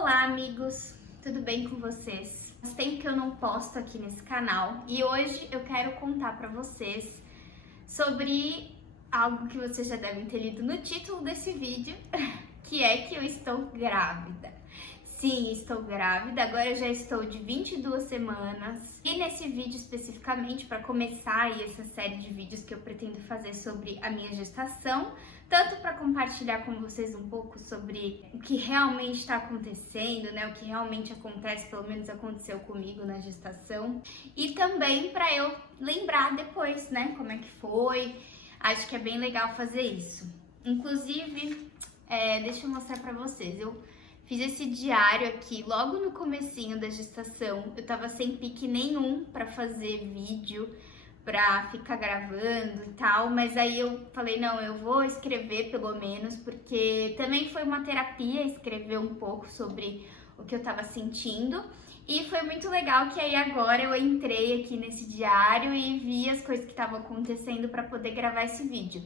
Olá, amigos! Tudo bem com vocês? Faz tempo que eu não posto aqui nesse canal e hoje eu quero contar pra vocês sobre algo que vocês já devem ter lido no título desse vídeo, que é que eu estou grávida. Sim, estou grávida, agora eu já estou de 22 semanas e nesse vídeo especificamente, para começar aí essa série de vídeos que eu pretendo fazer sobre a minha gestação, tanto para compartilhar com vocês um pouco sobre o que realmente está acontecendo, né, o que realmente acontece, pelo menos aconteceu comigo na gestação, e também para eu lembrar depois, né, como é que foi. Acho que é bem legal fazer isso. Inclusive, deixa eu mostrar para vocês, eu fiz esse diário aqui logo no comecinho da gestação. Eu tava sem pique nenhum pra fazer vídeo, pra ficar gravando e tal, mas aí eu falei, não, eu vou escrever pelo menos, porque também foi uma terapia escrever um pouco sobre o que eu tava sentindo. E foi muito legal que aí agora eu entrei aqui nesse diário e vi as coisas que estavam acontecendo pra poder gravar esse vídeo.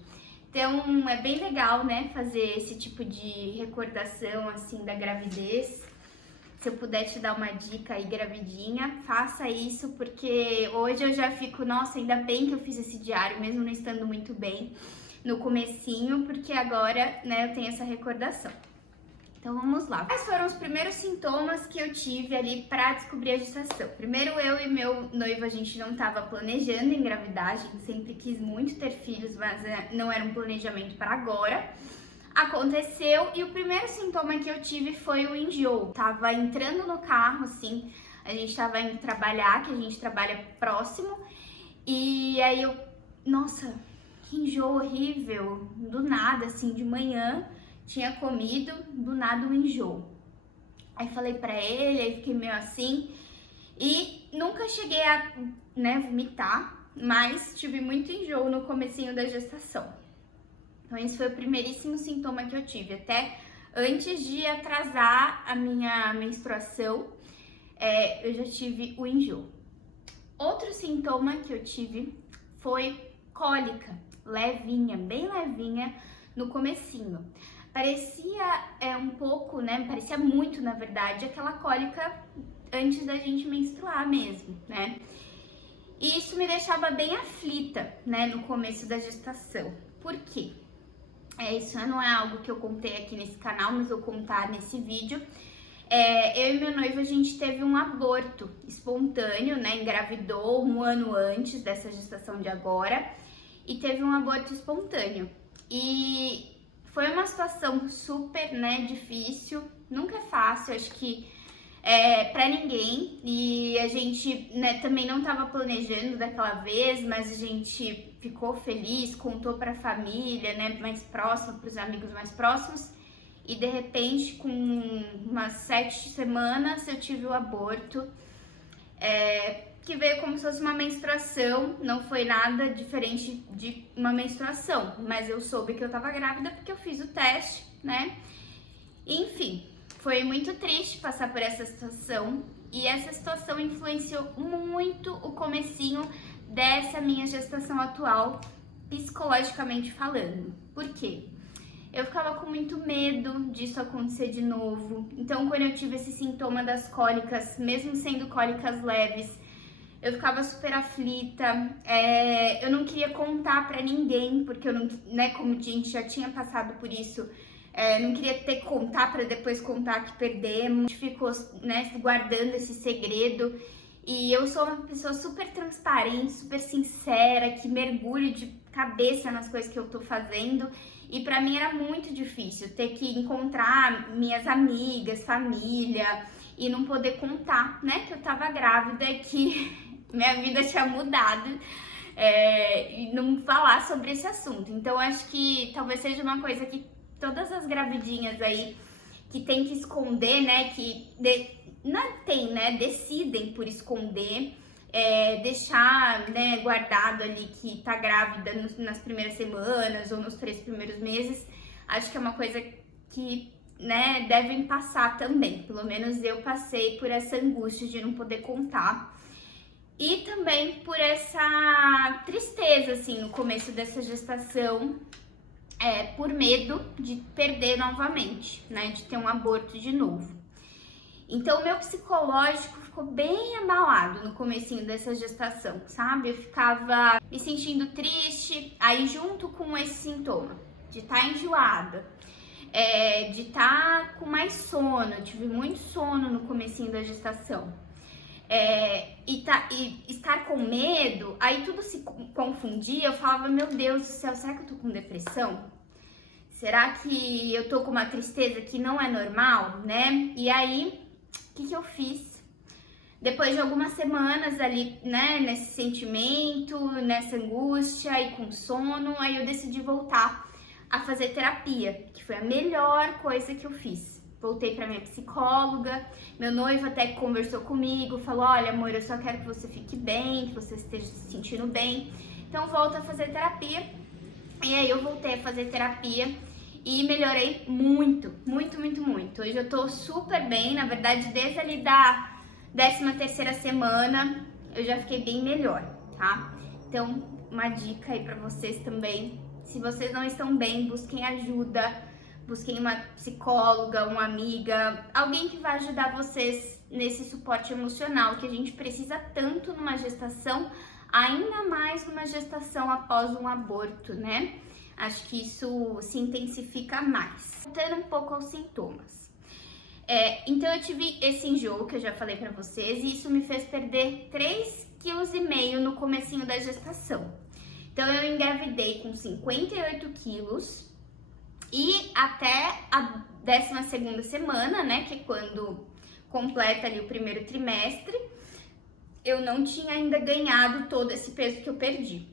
Então, é bem legal, né, fazer esse tipo de recordação, assim, da gravidez. Se eu puder te dar uma dica aí, gravidinha, faça isso, porque hoje eu já fico, nossa, ainda bem que eu fiz esse diário, mesmo não estando muito bem no comecinho, porque agora, né, eu tenho essa recordação. Então vamos lá. Quais foram os primeiros sintomas que eu tive ali pra descobrir a gestação? Primeiro, eu e meu noivo, a gente não tava planejando engravidar, a gente sempre quis muito ter filhos, mas não era um planejamento para agora. Aconteceu e o primeiro sintoma que eu tive foi o enjoo. Tava entrando no carro, assim, a gente tava indo trabalhar, que a gente trabalha próximo, e aí eu, nossa, que enjoo horrível, do nada, assim, de manhã. Tinha comido, do nada um enjoo. Aí falei pra ele, aí fiquei meio assim. E nunca cheguei a, né, vomitar, mas tive muito enjoo no comecinho da gestação. Então esse foi o primeiríssimo sintoma que eu tive. Até antes de atrasar a minha menstruação, eu já tive o enjoo. Outro sintoma que eu tive foi cólica, levinha, bem levinha no comecinho. Parecia um pouco, né? Parecia muito, na verdade, aquela cólica antes da gente menstruar mesmo, né? E isso me deixava bem aflita, né? No começo da gestação. Por quê? Isso não é algo que eu contei aqui nesse canal, mas vou contar nesse vídeo. Eu e meu noivo, a gente teve um aborto espontâneo, né? Engravidou um ano antes dessa gestação de agora e teve um aborto espontâneo. E foi uma situação super, né, difícil, nunca é fácil, acho que pra ninguém, e a gente, né, também não tava planejando daquela vez, mas a gente ficou feliz, contou pra família, né, mais próxima, pros amigos mais próximos, e de repente, com umas 7 semanas, eu tive o aborto, que veio como se fosse uma menstruação, não foi nada diferente de uma menstruação, mas eu soube que eu tava grávida porque eu fiz o teste, né? Enfim, foi muito triste passar por essa situação e essa situação influenciou muito o comecinho dessa minha gestação atual, psicologicamente falando. Por quê? Eu ficava com muito medo disso acontecer de novo, então quando eu tive esse sintoma das cólicas, mesmo sendo cólicas leves, eu ficava super aflita, eu não queria contar pra ninguém, porque eu não, né, como a gente já tinha passado por isso, não queria ter que contar pra depois contar que perdemos, a gente ficou, né, guardando esse segredo, e eu sou uma pessoa super transparente, super sincera, que mergulho de cabeça nas coisas que eu tô fazendo, e pra mim era muito difícil ter que encontrar minhas amigas, família, e não poder contar, né, que eu tava grávida e que minha vida tinha mudado, e não falar sobre esse assunto. Então, acho que talvez seja uma coisa que todas as gravidinhas aí que tem que esconder, né, decidem por esconder, deixar, né, guardado ali que tá grávida nas primeiras semanas ou nos 3 primeiros meses, acho que é uma coisa que, né, devem passar também. Pelo menos eu passei por essa angústia de não poder contar. E também por essa tristeza, assim, no começo dessa gestação, por medo de perder novamente, né, de ter um aborto de novo. Então, o meu psicológico ficou bem abalado no comecinho dessa gestação, sabe? Eu ficava me sentindo triste, aí junto com esse sintoma de estar enjoada, de estar com mais sono, eu tive muito sono no comecinho da gestação, e estar com medo, aí tudo se confundia, eu falava, meu Deus do céu, será que eu tô com depressão? Será que eu tô com uma tristeza que não é normal, né? E aí, o que eu fiz? Depois de algumas semanas ali, né, nesse sentimento, nessa angústia e com sono, aí eu decidi voltar a fazer terapia, que foi a melhor coisa que eu fiz. Voltei para minha psicóloga, meu noivo até que conversou comigo, falou, olha amor, eu só quero que você fique bem, que você esteja se sentindo bem, então volta a fazer terapia. E aí eu voltei a fazer terapia e melhorei muito, muito, muito, muito. Hoje eu tô super bem, na verdade desde ali da 13ª semana eu já fiquei bem melhor, tá? Então uma dica aí pra vocês também, se vocês não estão bem, busquem ajuda, busquem uma psicóloga, uma amiga, alguém que vai ajudar vocês nesse suporte emocional que a gente precisa tanto numa gestação, ainda mais numa gestação após um aborto, né? Acho que isso se intensifica mais. Voltando um pouco aos sintomas. Então eu tive esse enjoo que eu já falei pra vocês e isso me fez perder 3,5 kg no comecinho da gestação. Então eu engravidei com 58 quilos e até a 12ª semana, né, que é quando completa ali o primeiro trimestre, eu não tinha ainda ganhado todo esse peso que eu perdi.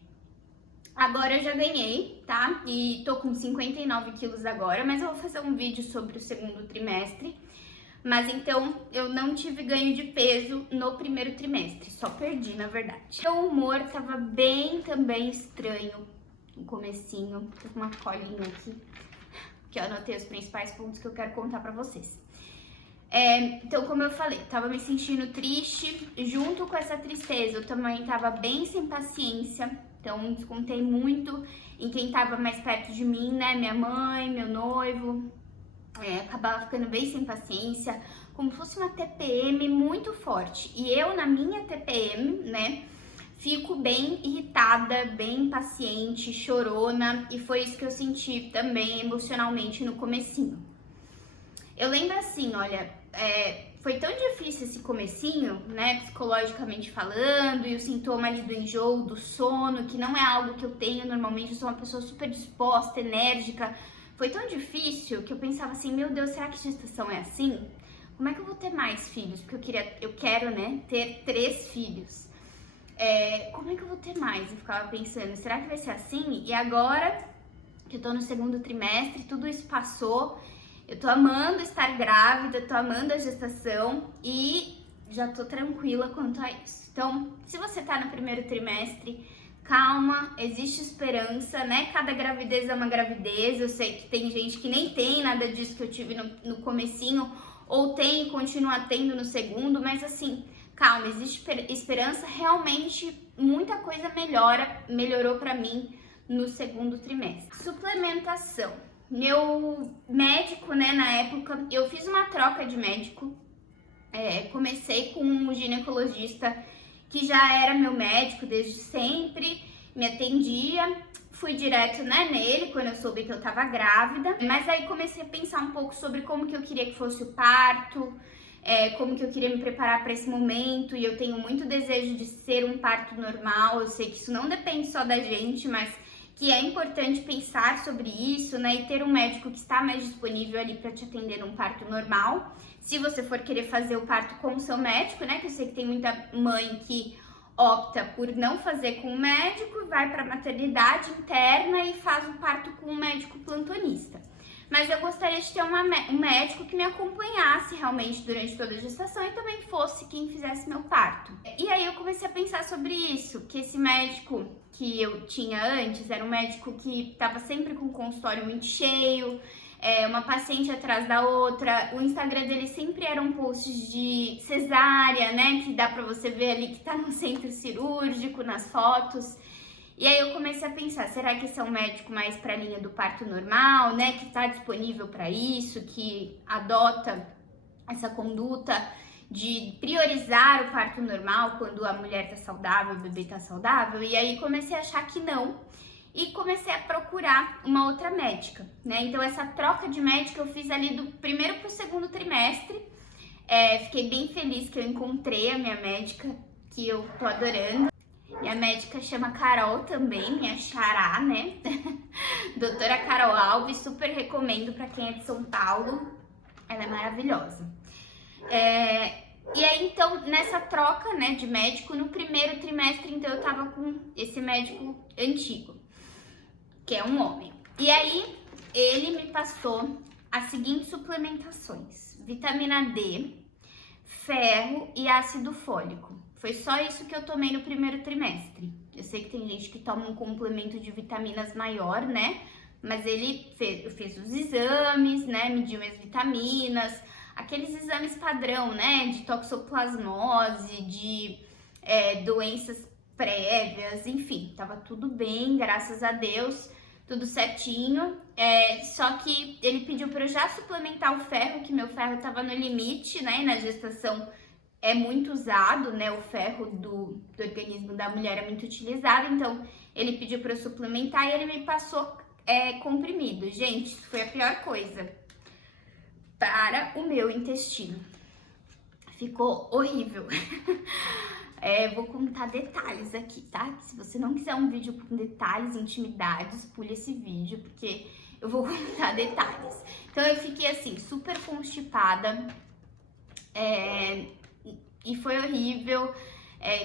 Agora eu já ganhei, tá? E tô com 59 quilos agora, mas eu vou fazer um vídeo sobre o segundo trimestre. Mas então eu não tive ganho de peso no primeiro trimestre, só perdi na verdade. Meu humor tava bem também estranho no comecinho, tô com uma colinha aqui, que eu anotei os principais pontos que eu quero contar pra vocês. Então, como eu falei, tava me sentindo triste, junto com essa tristeza eu também tava bem sem paciência, então descontei muito em quem tava mais perto de mim, né, minha mãe, meu noivo, acabava ficando bem sem paciência, como se fosse uma TPM muito forte, e eu na minha TPM, né, fico bem irritada, bem impaciente, chorona, e foi isso que eu senti também emocionalmente no comecinho. Eu lembro assim, olha, foi tão difícil esse comecinho, né, psicologicamente falando, e o sintoma ali do enjoo, do sono, que não é algo que eu tenho normalmente, eu sou uma pessoa super disposta, enérgica. Foi tão difícil que eu pensava assim, meu Deus, será que gestação é assim? Como é que eu vou ter mais filhos? Porque eu quero, né, ter 3 filhos. Como é que eu vou ter mais? Eu ficava pensando, será que vai ser assim? E agora que eu tô no segundo trimestre, tudo isso passou, eu tô amando estar grávida, tô amando a gestação e já tô tranquila quanto a isso. Então, se você tá no primeiro trimestre, calma, existe esperança, né? Cada gravidez é uma gravidez. Eu sei que tem gente que nem tem nada disso que eu tive no comecinho, ou tem e continua tendo no segundo, mas assim, calma, existe esperança. Realmente, muita coisa melhorou pra mim no segundo trimestre. Suplementação. Meu médico, né, na época, eu fiz uma troca de médico, comecei com um ginecologista que já era meu médico desde sempre, me atendia, fui direto, né, nele quando eu soube que eu tava grávida, mas aí comecei a pensar um pouco sobre como que eu queria que fosse o parto, como que eu queria me preparar para esse momento, e eu tenho muito desejo de ser um parto normal. Eu sei que isso não depende só da gente, mas que é importante pensar sobre isso, né, e ter um médico que está mais disponível ali para te atender num parto normal. Se você for querer fazer o parto com o seu médico, né, que eu sei que tem muita mãe que opta por não fazer com o médico, vai para a maternidade interna e faz o parto com o médico plantonista. Mas eu gostaria de ter um médico que me acompanhasse realmente durante toda a gestação e também fosse quem fizesse meu parto. E aí eu comecei a pensar sobre isso, que esse médico que eu tinha antes era um médico que estava sempre com o consultório muito cheio, uma paciente atrás da outra. O Instagram dele sempre eram posts de cesárea, né, que dá pra você ver ali que tá no centro cirúrgico, nas fotos. E aí eu comecei a pensar, será que esse é um médico mais pra linha do parto normal, né, que tá disponível pra isso, que adota essa conduta de priorizar o parto normal quando a mulher tá saudável, o bebê tá saudável, e aí comecei a achar que não, e comecei a procurar uma outra médica, né? Então essa troca de médica eu fiz ali do primeiro pro segundo trimestre. Fiquei bem feliz que eu encontrei a minha médica, que eu tô adorando. Minha médica chama Carol também, minha xará, né? Doutora Carol Alves, super recomendo para quem é de São Paulo, ela é maravilhosa. E aí, então, nessa troca, né, de médico, no primeiro trimestre, então, eu tava com esse médico antigo, que é um homem. E aí, ele me passou as seguintes suplementações: vitamina D, ferro e ácido fólico. Foi só isso que eu tomei no primeiro trimestre. Eu sei que tem gente que toma um complemento de vitaminas maior, né? Mas ele fez os exames, né? Mediu as vitaminas, aqueles exames padrão, né? De toxoplasmose, de doenças prévias, enfim, tava tudo bem, graças a Deus, tudo certinho. Só que ele pediu para eu já suplementar o ferro, que meu ferro tava no limite, né? E na gestação é muito usado, né? O ferro do organismo da mulher é muito utilizado, então ele pediu para eu suplementar e ele me passou comprimido. Gente, isso foi a pior coisa para o meu intestino. Ficou horrível. Vou contar detalhes aqui, tá? Se você não quiser um vídeo com detalhes, intimidades, pule esse vídeo, porque eu vou contar detalhes. Então eu fiquei assim, super constipada, e foi horrível,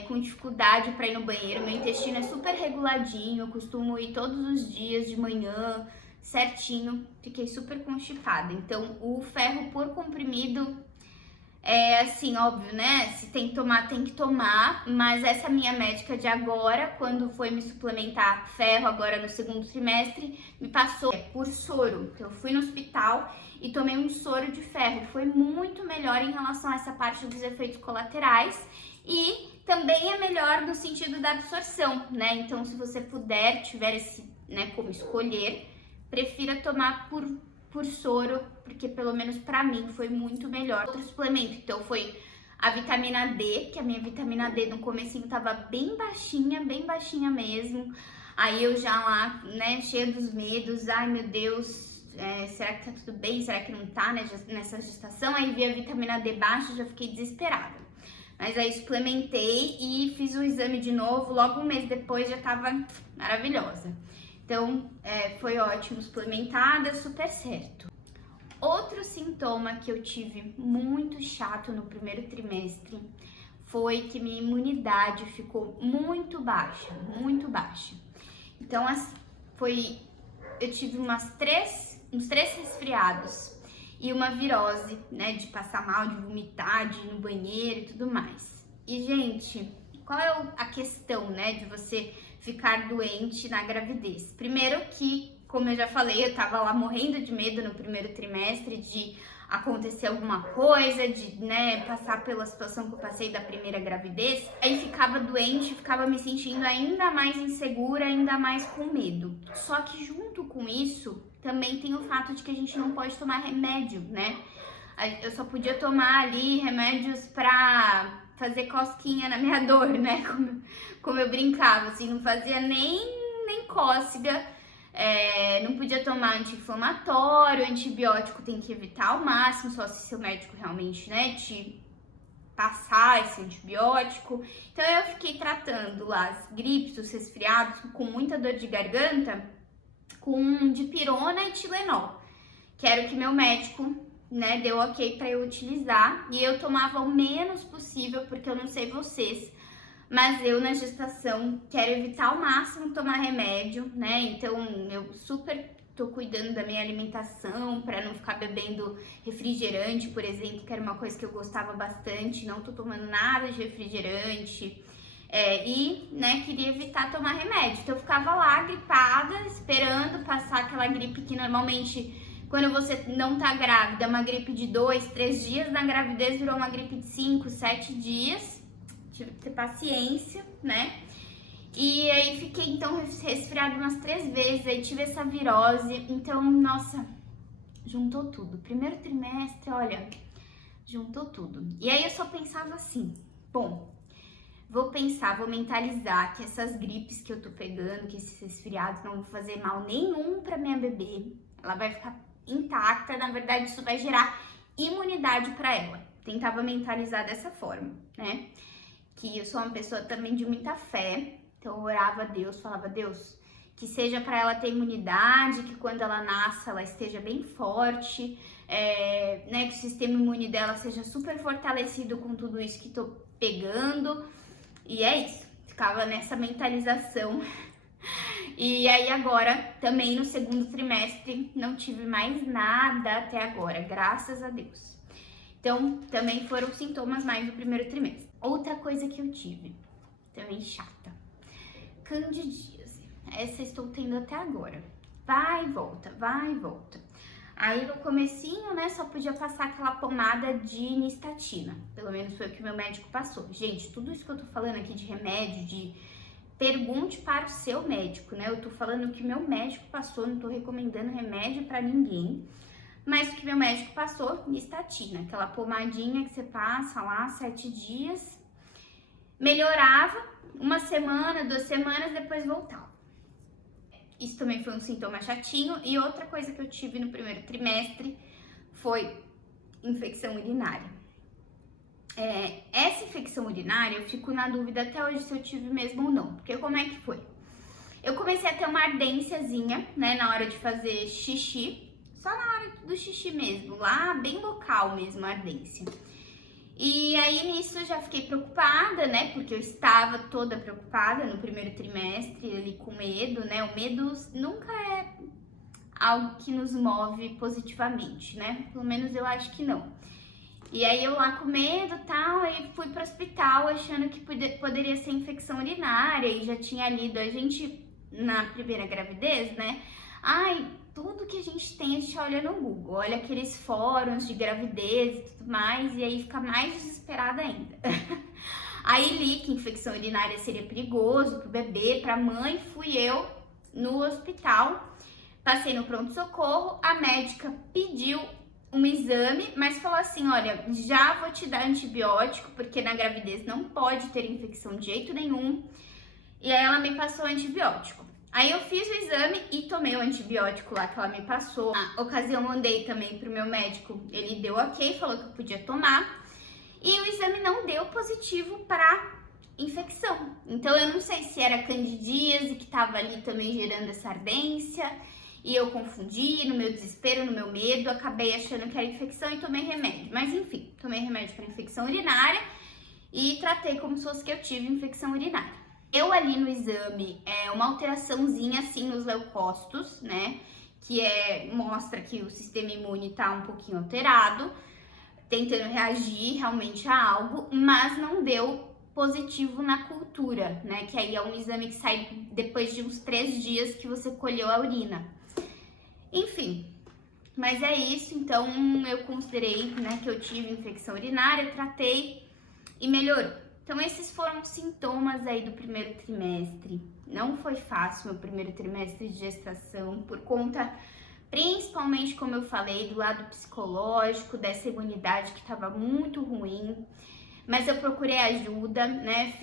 com dificuldade para ir no banheiro. Meu intestino é super reguladinho, eu costumo ir todos os dias de manhã, certinho. Fiquei super constipada. Então, o ferro por comprimido assim, óbvio, né? Se tem que tomar, tem que tomar. Mas essa minha médica de agora, quando foi me suplementar ferro agora no segundo trimestre, me passou por soro. Então, eu fui no hospital e tomei um soro de ferro. Foi muito melhor em relação a essa parte dos efeitos colaterais. E também é melhor no sentido da absorção, né? Então, se você puder, tiver né, como escolher, prefira tomar por soro, porque pelo menos pra mim foi muito melhor. Outro suplemento, então, foi a vitamina D, que a minha vitamina D no comecinho tava bem baixinha mesmo. Aí eu já lá, né, cheia dos medos, ai meu Deus, será que tá tudo bem? Será que não tá nessa gestação? Aí vi a vitamina D baixa, já fiquei desesperada. Mas aí suplementei e fiz o exame de novo, logo um mês depois já tava maravilhosa. Então, foi ótimo, suplementada, super certo. Outro sintoma que eu tive muito chato no primeiro trimestre foi que minha imunidade ficou muito baixa, muito baixa. Então, eu tive uns três resfriados e uma virose, né, de passar mal, de vomitar, de ir no banheiro e tudo mais. E, gente, qual é a questão, né, de você ficar doente na gravidez? Primeiro que, como eu já falei, eu tava lá morrendo de medo no primeiro trimestre de acontecer alguma coisa, de, né, passar pela situação que eu passei da primeira gravidez. Aí ficava doente, ficava me sentindo ainda mais insegura, ainda mais com medo. Só que junto com isso, também tem o fato de que a gente não pode tomar remédio, né? Eu só podia tomar ali remédios pra fazer cosquinha na minha dor, né? Como eu brincava, assim, não fazia nem cócega. Não podia tomar anti-inflamatório, antibiótico tem que evitar ao máximo, só se seu médico realmente, né, te passar esse antibiótico. Então eu fiquei tratando lá as gripes, os resfriados com muita dor de garganta com dipirona e Tilenol, que era o que meu médico, né, deu ok para eu utilizar, e eu tomava o menos possível, porque eu não sei vocês, mas eu na gestação quero evitar ao máximo tomar remédio, né? Então eu super tô cuidando da minha alimentação para não ficar bebendo refrigerante, por exemplo, que era uma coisa que eu gostava bastante. Não tô tomando nada de refrigerante. E, né, queria evitar tomar remédio. Então eu ficava lá gripada, esperando passar aquela gripe que normalmente, quando você não tá grávida, é uma gripe de 2, 3 dias. Na gravidez virou uma gripe de 5, 7 dias. Tive que ter paciência, né? E aí fiquei, então, resfriada umas 3 vezes, aí tive essa virose. Então, nossa, juntou tudo. Primeiro trimestre, olha, juntou tudo. E aí eu só pensava assim, bom, vou mentalizar que essas gripes que eu tô pegando, que esses resfriados não vão fazer mal nenhum pra minha bebê. Ela vai ficar intacta, na verdade isso vai gerar imunidade pra ela. Tentava mentalizar dessa forma, né? Que eu sou uma pessoa também de muita fé, então eu orava a Deus, falava, Deus, que seja pra ela ter imunidade, que quando ela nasça ela esteja bem forte, né, que o sistema imune dela seja super fortalecido com tudo isso que tô pegando. E é isso, ficava nessa mentalização. E aí agora, também no segundo trimestre, não tive mais nada até agora, graças a Deus. Então, também foram sintomas mais do primeiro trimestre. Outra coisa que eu tive, também chata, candidíase. Essa estou tendo até agora. Vai e volta, vai e volta. Aí no comecinho, né, só podia passar aquela pomada de nistatina. Pelo menos foi o que meu médico passou. Gente, tudo isso que eu tô falando aqui de remédio, pergunte para o seu médico, né? Eu tô falando o que meu médico passou, não tô recomendando remédio pra ninguém. Mas o que meu médico passou, nistatina. Aquela pomadinha que você passa lá 7 dias. Melhorava, 1 semana, 2 semanas, depois voltava. Isso também foi um sintoma chatinho. E outra coisa que eu tive no primeiro trimestre foi infecção urinária. Essa infecção urinária, eu fico na dúvida até hoje se eu tive mesmo ou não. Porque como é que foi? Eu comecei a ter uma ardênciazinha, né, na hora de fazer xixi. Só na hora do xixi mesmo, lá bem local mesmo a ardência. E aí nisso eu já fiquei preocupada, né? Porque eu estava toda preocupada no primeiro trimestre, ali com medo, né? O medo nunca é algo que nos move positivamente, né? Pelo menos eu acho que não. E aí eu lá com medo e tal, aí fui pro hospital achando que poderia ser infecção urinária. E já tinha lido, a gente na primeira gravidez, né? Ai, tudo que a gente tem, a gente olha no Google, olha aqueles fóruns de gravidez e tudo mais, e aí fica mais desesperada ainda. Aí li que infecção urinária seria perigoso pro bebê, pra mãe, fui eu no hospital, passei no pronto-socorro, a médica pediu um exame, mas falou assim, olha, já vou te dar antibiótico, porque na gravidez não pode ter infecção de jeito nenhum, e aí ela me passou antibiótico. Aí eu fiz o exame e tomei o antibiótico lá que ela me passou. Na ocasião, mandei também pro meu médico, ele deu ok, falou que eu podia tomar. E o exame não deu positivo para infecção. Então eu não sei se era candidíase que tava ali também gerando essa ardência. E eu confundi, no meu desespero, no meu medo, acabei achando que era infecção e tomei remédio. Mas enfim, tomei remédio para infecção urinária e tratei como se fosse que eu tive infecção urinária. Eu ali no exame, uma alteraçãozinha assim nos leucócitos, né, que mostra que o sistema imune tá um pouquinho alterado, tentando reagir realmente a algo, mas não deu positivo na cultura, né, que aí é um exame que sai depois de uns 3 dias que você colheu a urina. Enfim, mas é isso, então eu considerei, né, que eu tive infecção urinária, tratei e melhorou. Então, esses foram os sintomas aí do primeiro trimestre. Não foi fácil meu primeiro trimestre de gestação, por conta, principalmente, como eu falei, do lado psicológico, dessa imunidade que estava muito ruim. Mas eu procurei ajuda, né?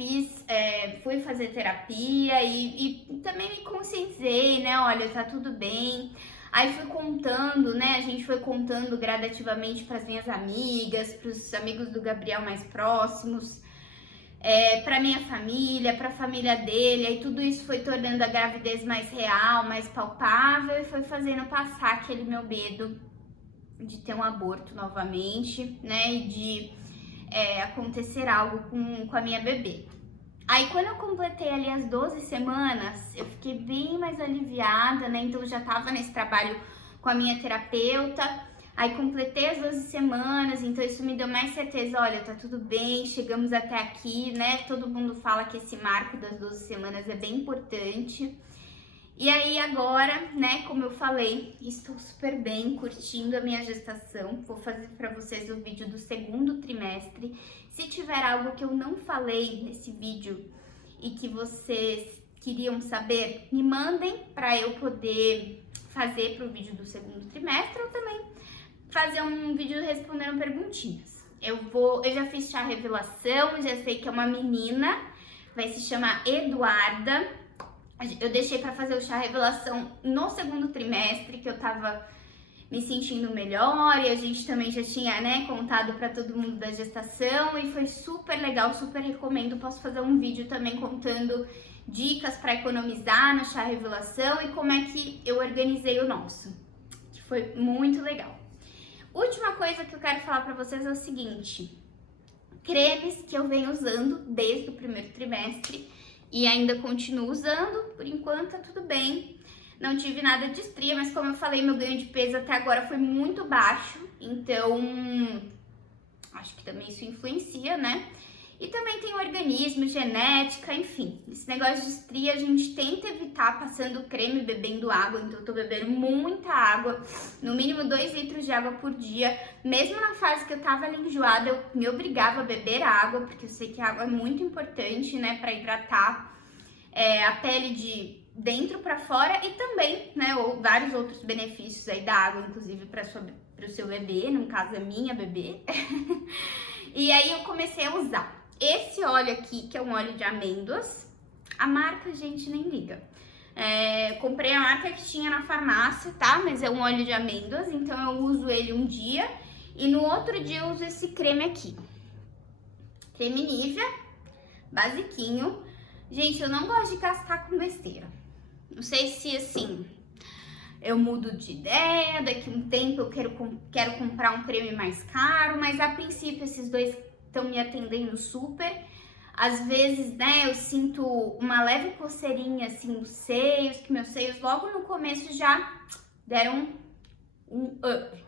Fui fazer terapia e também me conscientizei, né? Olha, tá tudo bem. Aí fui contando, né? A gente foi contando gradativamente para as minhas amigas, para os amigos do Gabriel mais próximos. Para minha família, para a família dele, aí tudo isso foi tornando a gravidez mais real, mais palpável e foi fazendo passar aquele meu medo de ter um aborto novamente, né, e de acontecer algo com a minha bebê. Aí quando eu completei ali as 12 semanas, eu fiquei bem mais aliviada, né, então eu já tava nesse trabalho com a minha terapeuta. Aí completei as 12 semanas, então isso me deu mais certeza, olha, tá tudo bem, chegamos até aqui, né? Todo mundo fala que esse marco das 12 semanas é bem importante. E aí agora, né, como eu falei, estou super bem, curtindo a minha gestação. Vou fazer pra vocês o vídeo do segundo trimestre. Se tiver algo que eu não falei nesse vídeo e que vocês queriam saber, me mandem pra eu poder fazer pro vídeo do segundo trimestre ou também fazer um vídeo respondendo perguntinhas. Eu já fiz chá revelação, já sei que é uma menina, vai se chamar Eduarda. Eu deixei pra fazer o chá revelação no segundo trimestre, que eu tava me sentindo melhor, e a gente também já tinha, né, contado pra todo mundo da gestação, e foi super legal, super recomendo. Posso fazer um vídeo também contando dicas para economizar no chá revelação e como é que eu organizei o nosso, que foi muito legal. Última coisa que eu quero falar para vocês é o seguinte: cremes que eu venho usando desde o primeiro trimestre e ainda continuo usando, por enquanto tá tudo bem. Não tive nada de estria, mas como eu falei, meu ganho de peso até agora foi muito baixo, então acho que também isso influencia, né? E também tem organismo, genética, enfim. Esse negócio de estria a gente tenta evitar passando creme e bebendo água. Então eu tô bebendo muita água, no mínimo 2 litros de água por dia. Mesmo na fase que eu tava ali enjoada, eu me obrigava a beber água, porque eu sei que a água é muito importante, né, pra hidratar a pele de dentro pra fora, e também, né, ou vários outros benefícios aí da água, inclusive pro seu bebê, no caso é minha bebê. E aí eu comecei a usar esse óleo aqui, que é um óleo de amêndoas. A marca, gente, nem liga. Comprei a marca que tinha na farmácia, tá? Mas é um óleo de amêndoas, então eu uso ele um dia e no outro dia eu uso esse creme aqui. Creme Nivea, basiquinho. Gente, eu não gosto de gastar com besteira. Não sei se, assim, eu mudo de ideia, daqui a um tempo eu quero comprar um creme mais caro, mas a princípio esses dois estão me atendendo super. Às vezes, né, eu sinto uma leve coceirinha assim nos seios, que meus seios logo no começo já deram um up.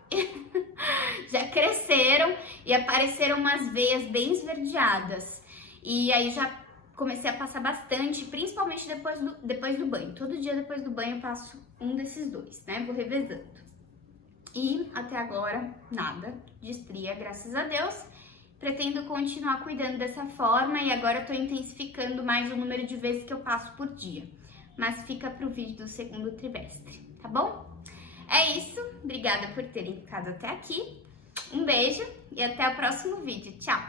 Já cresceram e apareceram umas veias bem esverdeadas. E aí já comecei a passar bastante, principalmente depois do banho. Todo dia depois do banho eu passo um desses dois, né? Vou revezando. E até agora, nada de estria, graças a Deus. Pretendo continuar cuidando dessa forma e agora eu tô intensificando mais o número de vezes que eu passo por dia. Mas fica pro vídeo do segundo trimestre, tá bom? É isso, obrigada por terem ficado até aqui. Um beijo e até o próximo vídeo. Tchau!